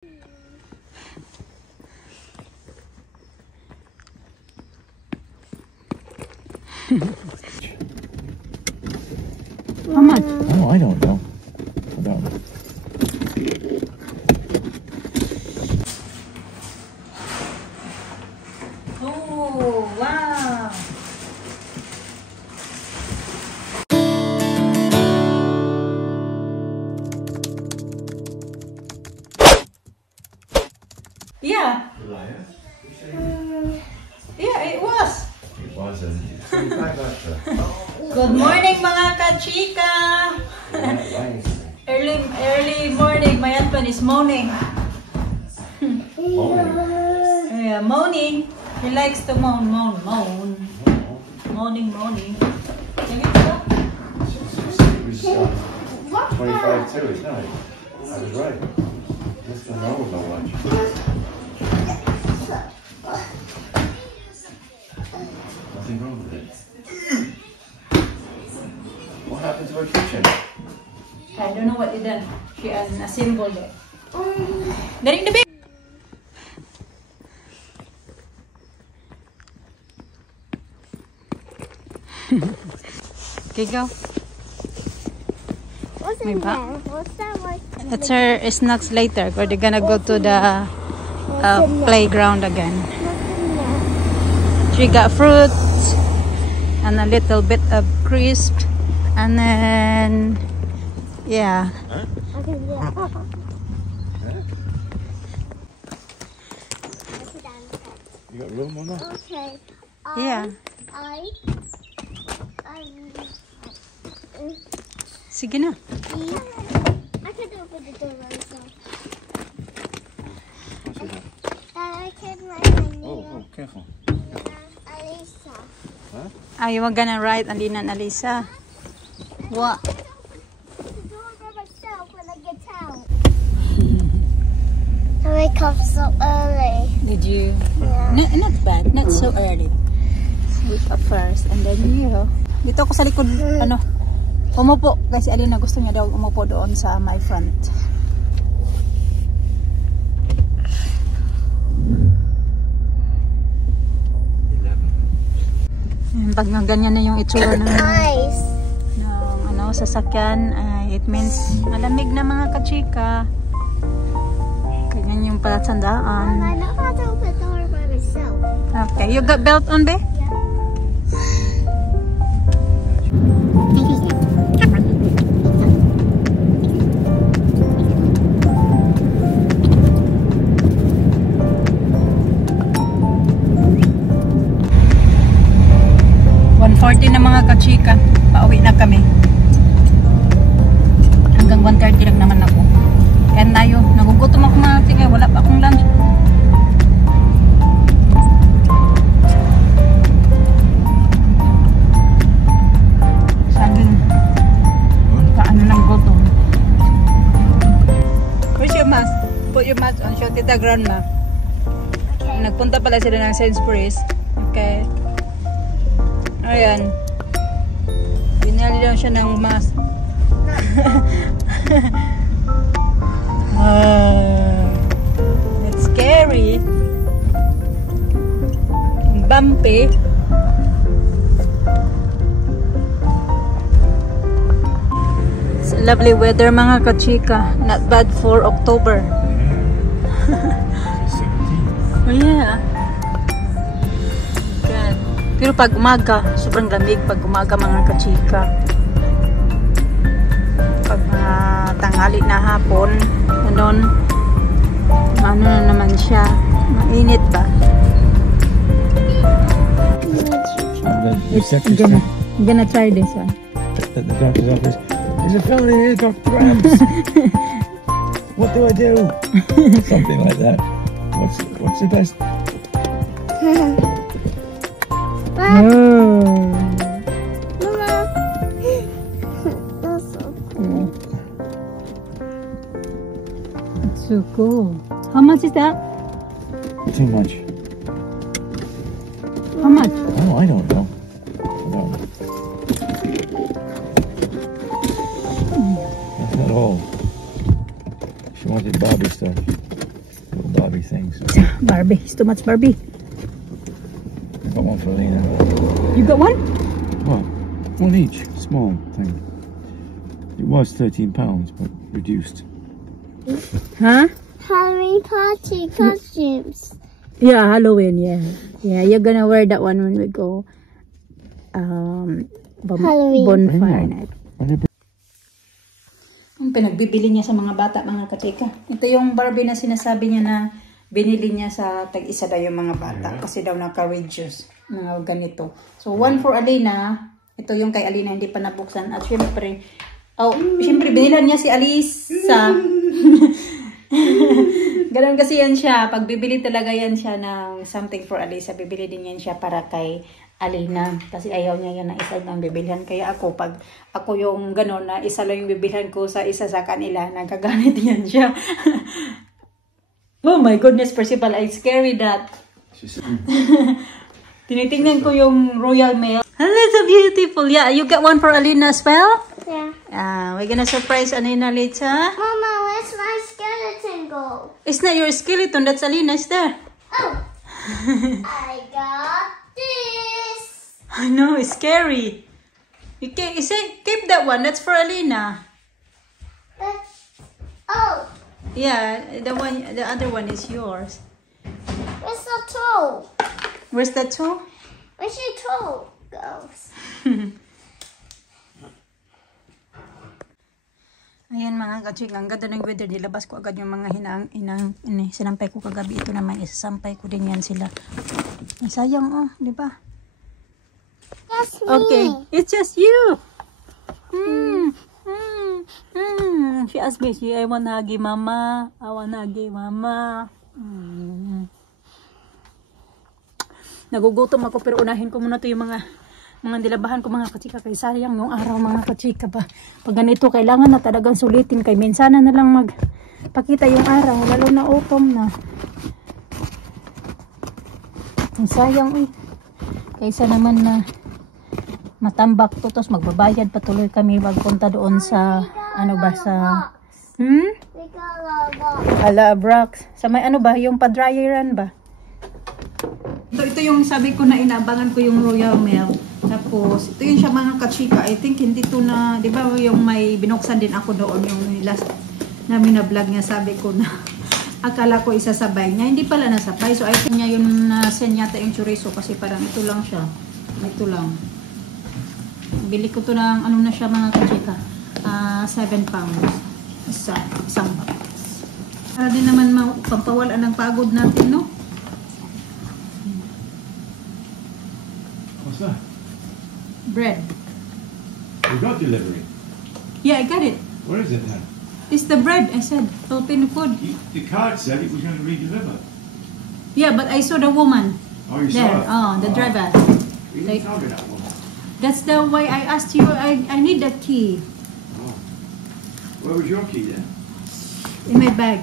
How much? Oh, I don't know. I don't know. Oh, wow. Yeah. Yeah, it was. It wasn't. Good morning mga kachika. Early morning. My husband is moaning. Yeah, moaning. He likes to moan. Moaning. Can you stop? It was 25 too, isn't it? I was right. Just the normal watch. Nothing wrong with it. What happened to her kitchen? I don't know what he done. She assembled it. Getting the big. Okay, go. What's in there? What's that like? It's her snacks later. We're gonna go to the playground again. She got fruits and a little bit of crisp, and then yeah. Okay, yeah. You got room on that? Okay. Yeah. Sige na. I can open the door myself. I can write my name. Oh, careful. Alisa. Huh? Are you gonna write Alina and Alisa? What? The door by myself when I get out. I wake up so early. Did you? Yeah. Not bad. Not so early. Wake up first and then you. Dito ako sa likod, umupo. Kasi Alina gusto niya daw umupo doon sa my front. Pag ganyan na yung itsura ng Nice. sasakyan, it means malamig na mga kachika. Ganyan yung palatandaan. I know how to open the door by myself. Okay, you got belt on, be? Na mga kachika, pauwi na kami. Hanggang 1:30 lang naman ako. Kaya tayo, nagugutom ako mga kachika, wala pa akong lunch. Saging, paano lang gutom. Where's your mask? Put your mask on, show tita grandma. Okay. Nagpunta pala sila ng Sainsbury's. Okay. Ayan. Binali lang siya ng mask. It's scary. Bumpy. It's lovely weather mga kachika. Not bad for October. Oh yeah. Pero pag umaga, sobrang lamig pag umaga mga kachika. Pag tanghali na hapon, ano na naman siya, mainit ba? I'm gonna try this one. At the doctor's office, there's a fellow here, Dr. Grams. What do I do? Something like that. What's the best? Oh. Mama. That's so cool. It's so cool. How much is that? Too much. How much? Oh, I don't know. Not at all. She wanted Barbie stuff. Barbie things. Barbie. It's too much Barbie. I got one for Lena. You got one? What? One each. Small thing. It was £13, but reduced. Huh? Halloween party costumes. Yeah, Halloween, yeah. Yeah, you're gonna wear that one when we go Halloween. bonfire night. Ano ba? Ang pinagbibili niya sa mga bata, mga kachika. Ito yung Barbie na sinasabi niya na binili niya sa tag-isa daw yung mga bata. Kasi daw naka-reduce. Mga ganito. So, one for Alina. Ito yung kay Alina, hindi pa nabuksan. At syempre, syempre binilan niya si Alisa. Ganun kasi yan siya. Pag bibili talaga yan siya ng something for Alisa, bibili din yan siya para kay Alina. Kasi ayaw niya yan na isa lang bibilhan. Kaya ako, pag ako yung gano'n na isa lang yung bibilhan ko sa isa sa kanila, nagkaganit yan siya. Oh my goodness, Percival, I scary that. Tinitingnan ko yung Royal Mail. Hello, so beautiful. Yeah, you got one for Alina as well? Yeah. We're gonna surprise Alina later. Mama, where's my skeleton go? It's not your skeleton, that's Alina's there. Oh. I got this. I know, it's scary. You keep that one, that's for Alina. Oh, Yeah, the other one is yours. where's the toe? Where's the toe? Where's your toe goes? Ayan mga kachik, ang ganda ng weather. Nilabas ko agad yung mga sinampay ko kagabi. Ito naman, isasampay ko din yan sila. Sayang di ba? That's me. Okay, it's just you. She asked me, I wanna hug mama. I wanna hug mama. Nagugutom ako pero unahin ko muna to yung mga dilabahan ko mga kachika. Kay sayang yung araw mga kachika ba. Pag ganito kailangan na talagang sulitin kay minsana na lang magpakita yung araw. Lalo na autumn na. Ang sayang kaysa naman na matambak to, tapos magbabayad patuloy kami magpunta doon sa sa We got a box. Ala Brox sa may yung pa-dryeran ba. Ito yung sabi ko na inaabangan ko yung Royal Mail. Tapos ito yung siya mga kachika. I think hindi to na, di ba yung may binuksan din ako doon yung last namin na vlog niya, sabi ko na akala ko isasabay niya, hindi pala nasabay. So I think niya yung na-send yata yung chorizo kasi parang ito lang siya. Ito lang. Bili ko to ng na siya mga kachika. 7 pounds. Isang box. Para din naman pampawalan ng pagod natin, no? What's that? Bread. You got delivery. Yeah, I got it. What is it then? It's the bread, I said. Filipino food. The card said it was going to re-deliver. Yeah, but I saw the woman. Oh, you There. saw it? Oh, the driver. You didn't tell me that one. That's the why I asked you. I need that key Oh. Where was your key then? in my bag.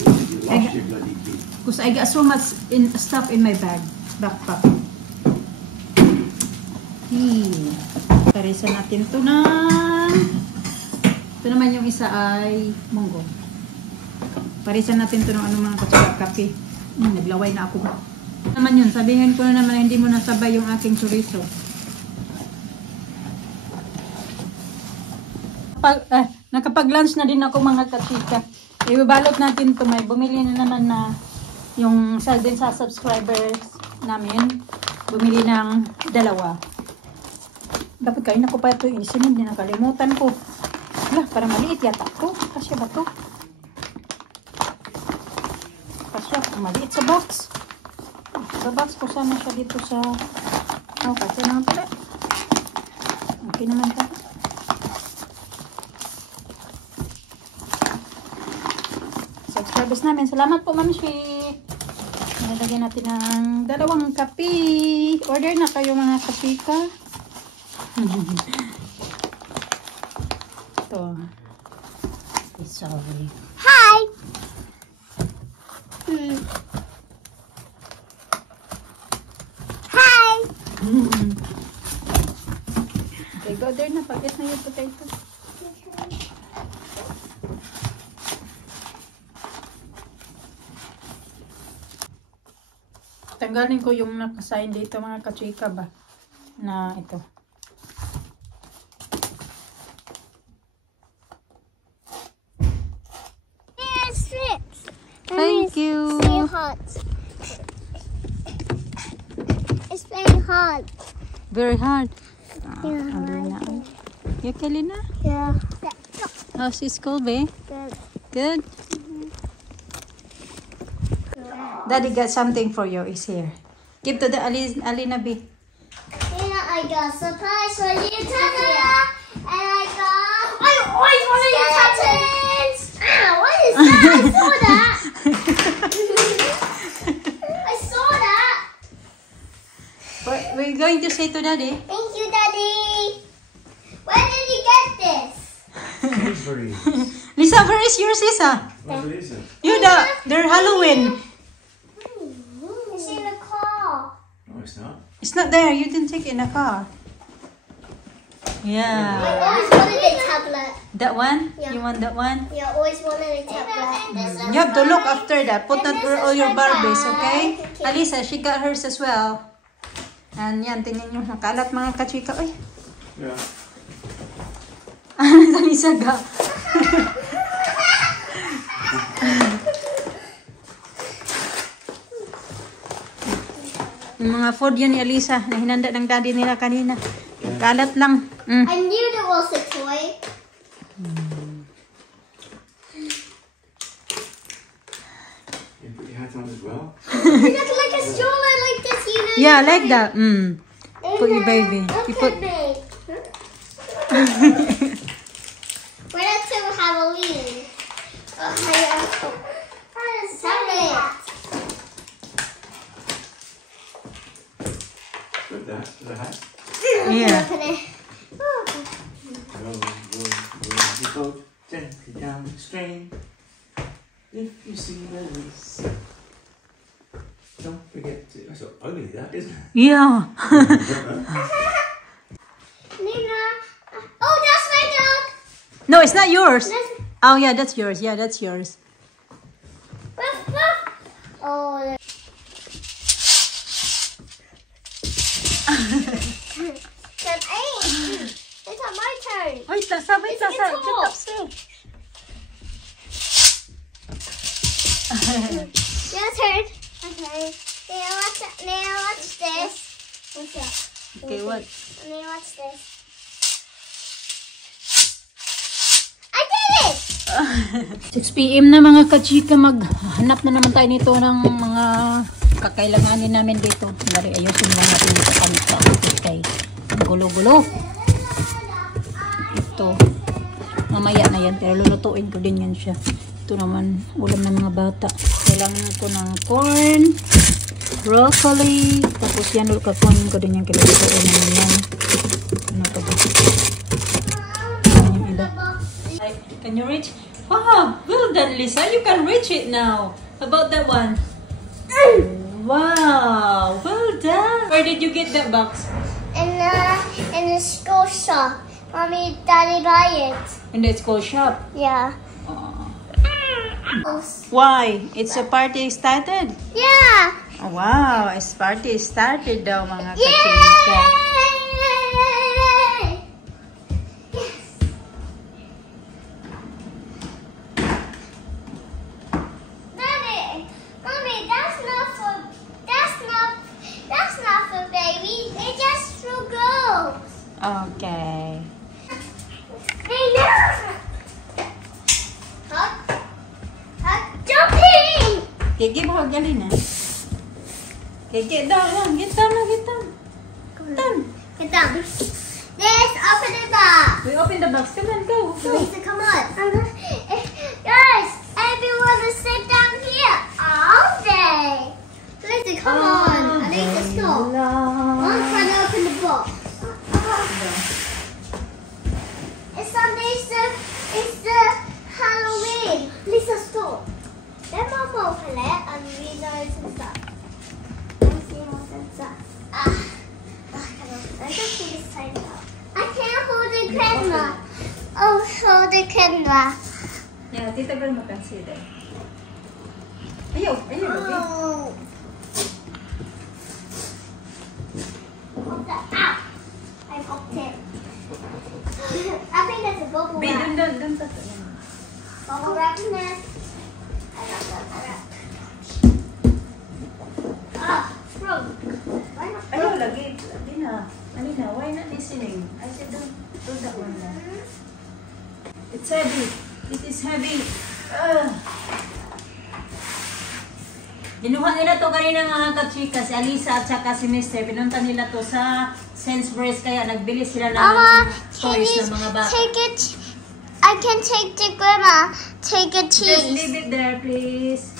You lost your bloody key. Because I got so much stuff in my bag. Backpack. Parisan natin ito na. Ito naman yung isa ay munggo. Parisan natin ito ng mga kape. Naglaway na ako. Naman yun, sabihin ko na naman hindi mo nasabay yung aking chorizo. Nakapag-lunch na din ako mga kachika. Ibabalot natin ito. May bumili na naman na yung din sa subscribers namin. Bumili ng 2. Dapat kain ako pa ito. Inisunod niya. Nakalimutan ko. Wala, para maliit yata ito. Kasya ba ito? Kasya, maliit sa box. Sa box ko sana siya dito sa... kasi naman pala. Okay naman ito. Subscribers namin. Salamat po, Ma'am Shi. Nalagyan natin ng 2 kape. Order na kayo mga kapika. Ito. Sorry. Hi. Hi. Okay, go there na. Pagkat na yung potato. Tanggalin ko yung nakasign dito mga kachika ba. Na ito. Thank you. It's very hot. It's very hot. Very hard. Yeah. You Kalina? Yeah. How's your school, babe? Good. Good? Daddy got something for you. Is here. Give to the Alina B. Yeah, I got surprise for you, Tata. And I got. I always wanted your Tatas. Ow, what is that? I saw that. I saw that. What we're going to say to Daddy? Thank you, Daddy. Where did you get this? Lisa, where is yours, Lisa? What is it? You they're Halloween. It's in the car. No, it's not. It's not there. You didn't take it in the car. I Yeah. always wanted a tablet. That one? Yeah. You want that one? Yeah, always wanted a tablet. You have to look after that. Put that for all your Barbies, okay? Okay. Alisa, she got hers as well. And yan, tingnan nyo. Nakalat mga kachika. Uy. Yeah. Alisa ga. Yung mga food yun ni Alisa na hinanda ng daddy nila kanina. Kalat lang. I knew there was a toy. You put your hat on as well. It looked like a stroller like this, you know? Yeah, like that. Put your baby. Look You put... at me. We're not to Halloween. Put that to the hat. Yeah. Roll your boat gently down the stream. If you see the lease, don't forget to. That's ugly, that isn't it? Yeah. Nina. Oh, that's my dog. No, it's not yours. That's- Oh, yeah, that's yours. Yeah, that's yours. Oh. Can I? It's not my turn. Wait, Lasa, wait, It's Lasa. a Get tool. up still. Your turn. Okay. Now watch this. What's that? Okay, what? Now watch this. I did it! 6 p.m. na mga kachika, maghanap na naman tayo nito ng mga kakailanganin namin dito. Dari ayusin lang natin sa kanito. Okay. Ang gulo-gulo. Ito. Mamaya na yan, pero lulutuin ko din yan siya. Ito naman, ulam ng mga bata. Kailangan ko ng corn, broccoli, tapos yan, kakunin ko din yung kilulutuin namin yan. Ano pa ba? Ano yung iba? Can you reach? Wow, well done, Lisa. You can reach it now. How about that one? Wow, well done. Where did you get that box? In the school shop. Mommy, Daddy buy it. In the school shop. Yeah. Why? It's a party started. Yeah. Oh, wow, it's party started daw mga Yay! kachika. Yes. Daddy, Mommy, that's not for babies. It's just for girls. Okay. Jumping! Gigi mo galing na. Gigi daw lang. Get down. Down. Get down. Let's open the box. We open the box. Come on, go. Lisa, come on. Guys, everyone will sit down here all day. Lisa, come on. I need to stop. I'm trying to open the box. It's the Halloween. Lisa, stop. Let Mama open it and read those and stuff. Let's see what's inside. I don't see this side out. I can't hold the camera. Oh, hold the camera. Yeah, Tita Girl mo can see that. Ayaw, baby. Oh. heavy. This is heavy. Ginuha nila to kanina mga kachika, si Alisa at saka si Mr. Pinunta nila to sa Sainsbury's kaya nagbili sila ng toys ng mga bata. Take it. I can take the grandma. Take a cheese. Just leave it there, please.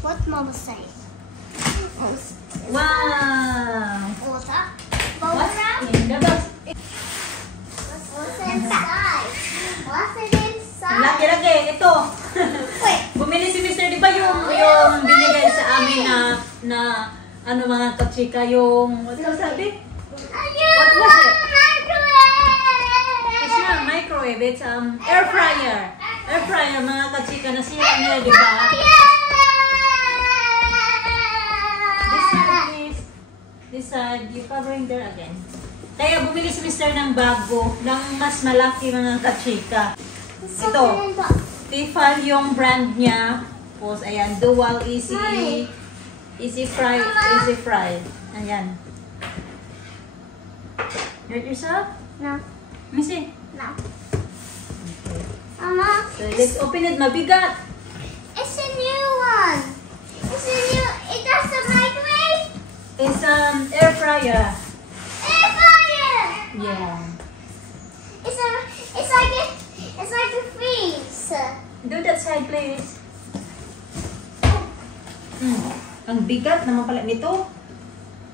What's Mama saying? Wow! What's that? What's in the box? What's inside? What's it inside? Laki-laki, ito. Wait. Bumili si Mr. Di ba yung binigay sa amin na ano mga kachika, yung, what's that sabi? What was it? It's not microwave, it's air fryer. Air fryer, mga kachika, nasira niya, di ba? This side, please. This side, you covering there again. Kaya bumili si Mr. ng bago, ng mas malaki mga kachika. Ito, Tefal yung brand niya. Tapos, ayan, dual easy fry, easy fry. Ayan. Hurt yourself? No. Let me see. No. Mama. So, let's open it. Mabigat. It's a new one. It's a new. It does the microwave. It's air fryer. Air fryer. Yeah. It's like a freeze. Do that side, please. Ang bigat naman pala nito.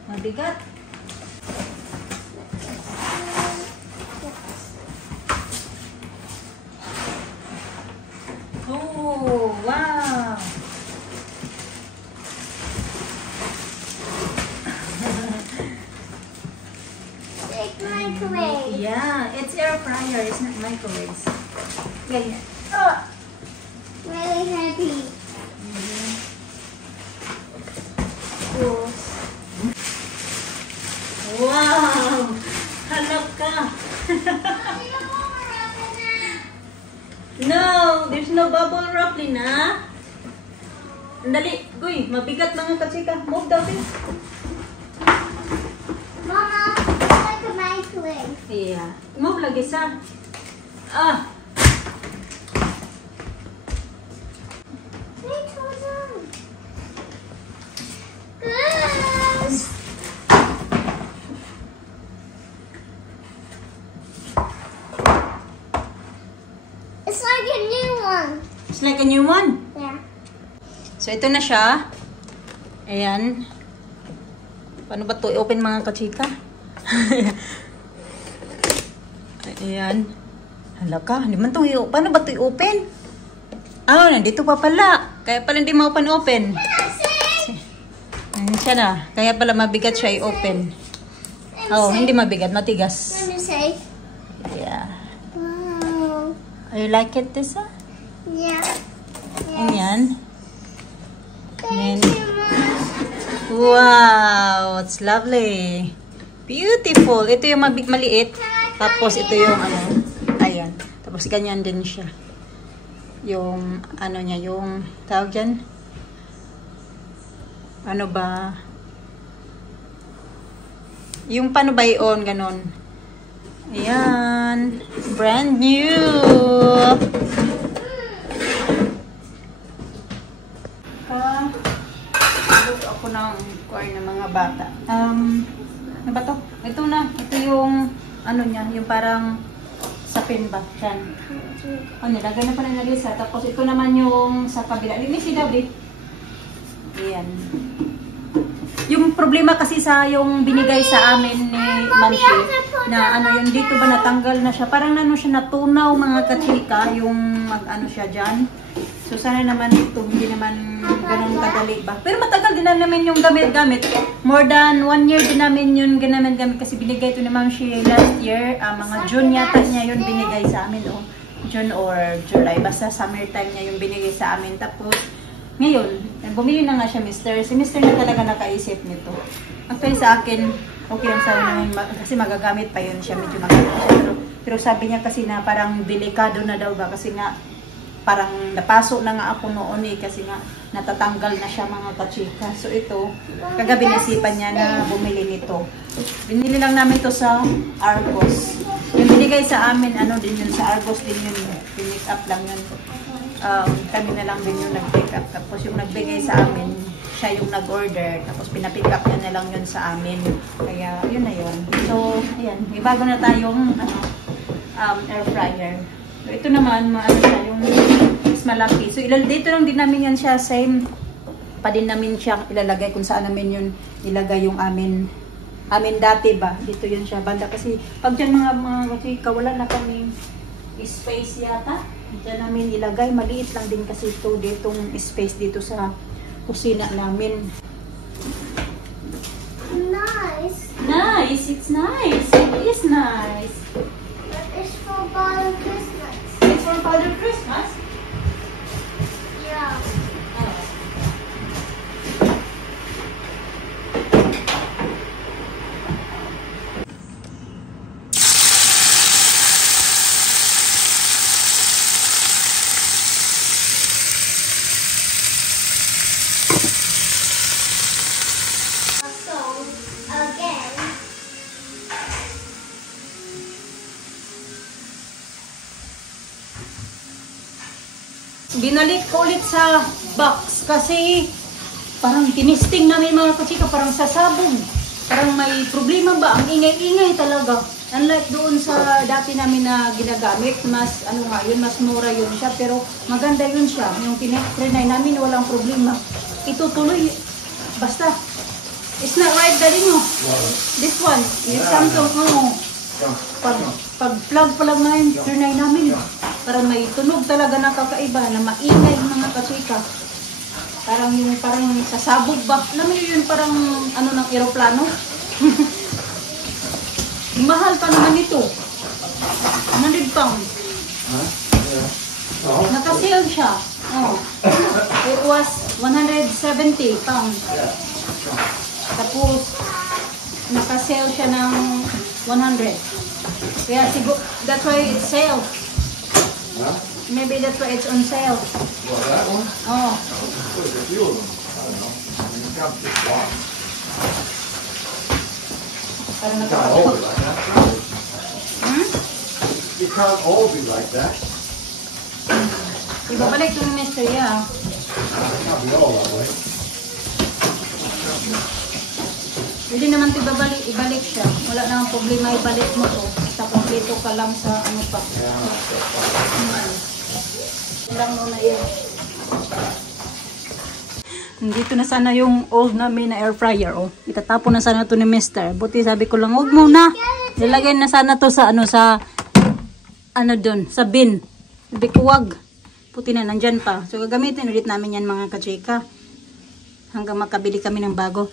Mabigat. Oh, wow. Like microwave. Yeah, it's air fryer. It's not microwaves. Ganyan. Really heavy. Wow! Halap ka! No! There's no bubble wrap, Lina. Andali. Guy, mabigat mga kachika. Move daw, please. Mama, it's like a microwave. Yeah. Move lagi sa. Ah! Wait, hold on. Good. It's like a new one. It's like a new one. Yeah. So, ito na siya. Ayan. Paano ba ito i-open mga kachika? Ayan. Hala ka, hindi man ito paano ba ito i-open? Ah, nandito pa pala. Kaya pala hindi ma-open-open. Ayan siya na. Kaya pala mabigat siya i-open. Oh, hindi mabigat, matigas. Let me say. Yeah. Wow. You like it, Tessa? Yeah. Ayan. Thank you, Mom. Wow, it's lovely. Beautiful. Ito yung maliit. Tapos ito yung ano. Ayan. Tapos ganyan din siya. Yung ano niya, yung tawag dyan. Ano ba? Yung paano ba i-on, ganon. Ayan. Brand new. Luto ako ng corn ng mga bata. Ano ba to? Ito na. Ito yung ano niya, yung parang sapin ba? Yan. O, nilagay na pala na Lisa. Tapos ito naman yung sa kabila. Linis si David. Ayan. Yung problema kasi sa yung binigay sa amin ni Mansi na ano yung dito ba natanggal na siya. Parang ano siya natunaw mga kachika yung mag-ano siya dyan. So sana naman ito hindi naman ganun kadali ba. Pero matagal din na namin yung gamit-gamit. More than 1 year din namin yung gamit kasi binigay ito ni Ma'am Shi last year. Mga June yata niya yun binigay sa amin. June or July. Basta summertime niya yung binigay sa amin. Tapos ngayon, bumili na nga siya si Mr. na talaga nakaisip nito. Actually sa akin, okay lang sa akin kasi magagamit pa yun siya. Medyo magagamit siya. Pero sabi niya kasi na parang delikado na daw ba kasi nga parang napaso na nga ako noon eh, kasi nga natatanggal na siya mga kachika. So ito, kagabi nasipan niya na bumili nito. Binili lang namin to sa Argos. Yung binigay sa amin, ano din yun, sa Argos din yun. Pick up lang yun. Kami na lang din yung nag-pick up. Tapos yung nagbigay sa amin, siya yung nag-order. Tapos pinapick up niya na lang yun sa amin. Kaya yun na yun. So, ayan. May bago na tayong air fryer. So, ito naman, siya, yung mas malaki. So, dito lang din namin yan siya. Same pa din namin siya ilalagay kung saan namin yun ilagay yung amin dati ba. Dito yun siya banda. Kasi pag dyan mga kachika, wala na kaming space yata. Diyan namin ilagay. Maliit lang din kasi ito. Ditong space dito sa kusina namin. Nice. Nice. It's nice. It is nice. It's for Father Christmas. It's for Father Christmas? Yeah. Binalik ko ulit sa box kasi parang tinisting namin mga kachika, parang sasabog. Parang may problema ba? Ang ingay-ingay talaga. Unlike doon sa dati namin na ginagamit, mas mas mura yun siya. Pero maganda yun siya. Yung tinay namin, walang problema. Ito tuloy, basta. It's not right, galing mo. This one, yung Samsung, pag plug pa lang na yung trinay namin, parang may tunog talaga na kakaiba, na maingay mga kachika. Parang sasabog ba? Alam mo yun, parang ng eroplano. Mahal pa naman ito. 100 pounds. Naka-sale siya. It was 170 pounds. Tapos, naka-sale siya ng 100. Kaya siguro, that's why it's sale. Maybe that's why it's on sale. Well, that one? Oh. There's a few of them. I don't know. I mean, it comes just one. Parang You can't all be like that. You can't all be like that. Ibabalik ko yung mystery, ah. It can't be all that way. Hindi naman ito ibalik siya. Wala namang problema, ibalik mo to. Basta kompleto ka lang sa ano pa. Lang muna yan. Dito na sana yung old namin na air fryer. Oh. Itatapon na sana to ni Mister. Buti sabi ko lang, huwag muna. Nilagay na sana to sa doon, sa bin. Sabi ko, wag. Puti na, nandyan pa. So gagamitin ulit namin yan mga kachika. Hanggang makabili kami ng bago.